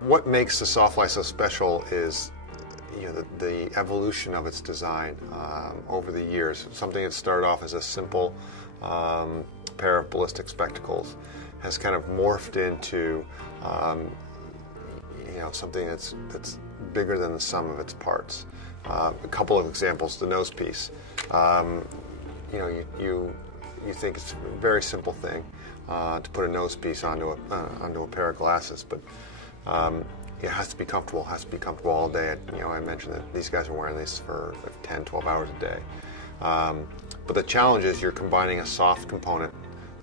What makes the Sawfly so special is the evolution of its design over the years. Something that started off as a simple pair of ballistic spectacles has kind of morphed into something that's bigger than the sum of its parts. A couple of examples: the nose piece. You think it's a very simple thing to put a nose piece onto a pair of glasses, but it has to be comfortable. It has to be comfortable all day. I mentioned that these guys are wearing these for 10, 12 hours a day. But the challenge is you're combining a soft component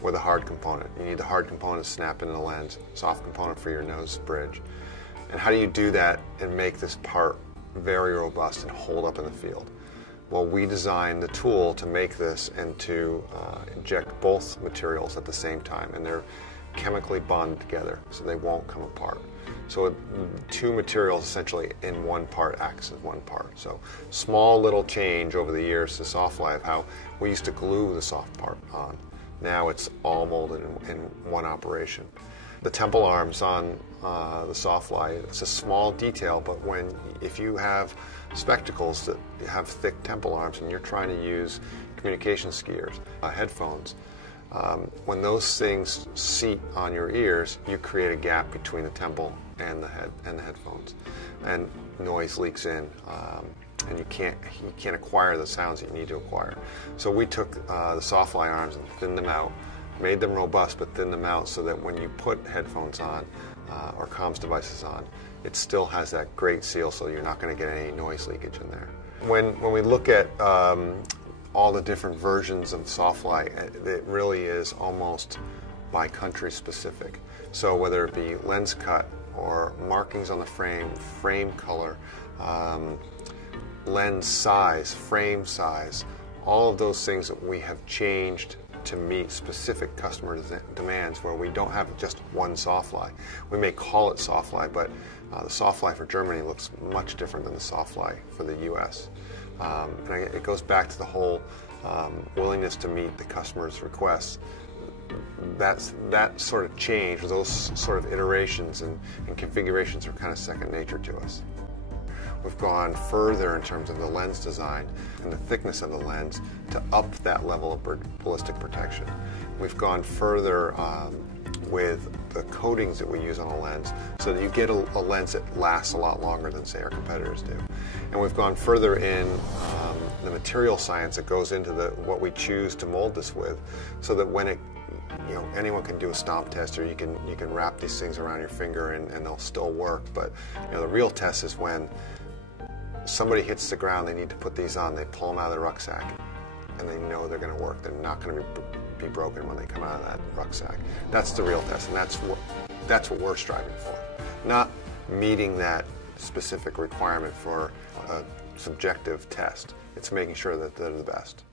with a hard component. You need the hard component to snap into the lens, soft component for your nose bridge. And how do you do that and make this part very robust and hold up in the field? Well, we designed the tool to make this and to inject both materials at the same time, and they're chemically bonded together so they won't come apart. So two materials essentially in one part acts as one part. So small little change over the years to Sawfly of how we used to glue the soft part on. Now it's all molded in one operation. The temple arms on the Sawfly, it's a small detail, but if you have spectacles that have thick temple arms and you're trying to use communication skiers, headphones, when those things seat on your ears, you create a gap between the temple and the headphones, and noise leaks in, and you can't acquire the sounds that you need to acquire. So we took the Sawfly arms and thinned them out, made them robust, but thinned them out so that when you put headphones on or comms devices on, it still has that great seal, so you're not going to get any noise leakage in there. When we look at all the different versions of Sawfly, it really is almost by country specific. So whether it be lens cut or markings on the frame color, lens size, frame size, all of those things that we have changed to meet specific customer demands, where we don't have just one Sawfly. We may call it Sawfly, but the Sawfly for Germany looks much different than the Sawfly for the US. And it goes back to the whole willingness to meet the customer's requests. That sort of change, those sort of iterations and configurations are kind of second nature to us. We've gone further in terms of the lens design and the thickness of the lens to up that level of ballistic protection. We've gone further with the coatings that we use on a lens so that you get a lens that lasts a lot longer than, say, our competitors do. And we've gone further in the material science that goes into what we choose to mold this with, so that when anyone can do a stomp test, or you can wrap these things around your finger and they'll still work. But the real test is when somebody hits the ground, they need to put these on, they pull them out of the rucksack, and they know they're going to work. They're not going to be broken when they come out of that rucksack. That's the real test, and that's what we're striving for. Not meeting that specific requirement for a subjective test. It's making sure that they're the best.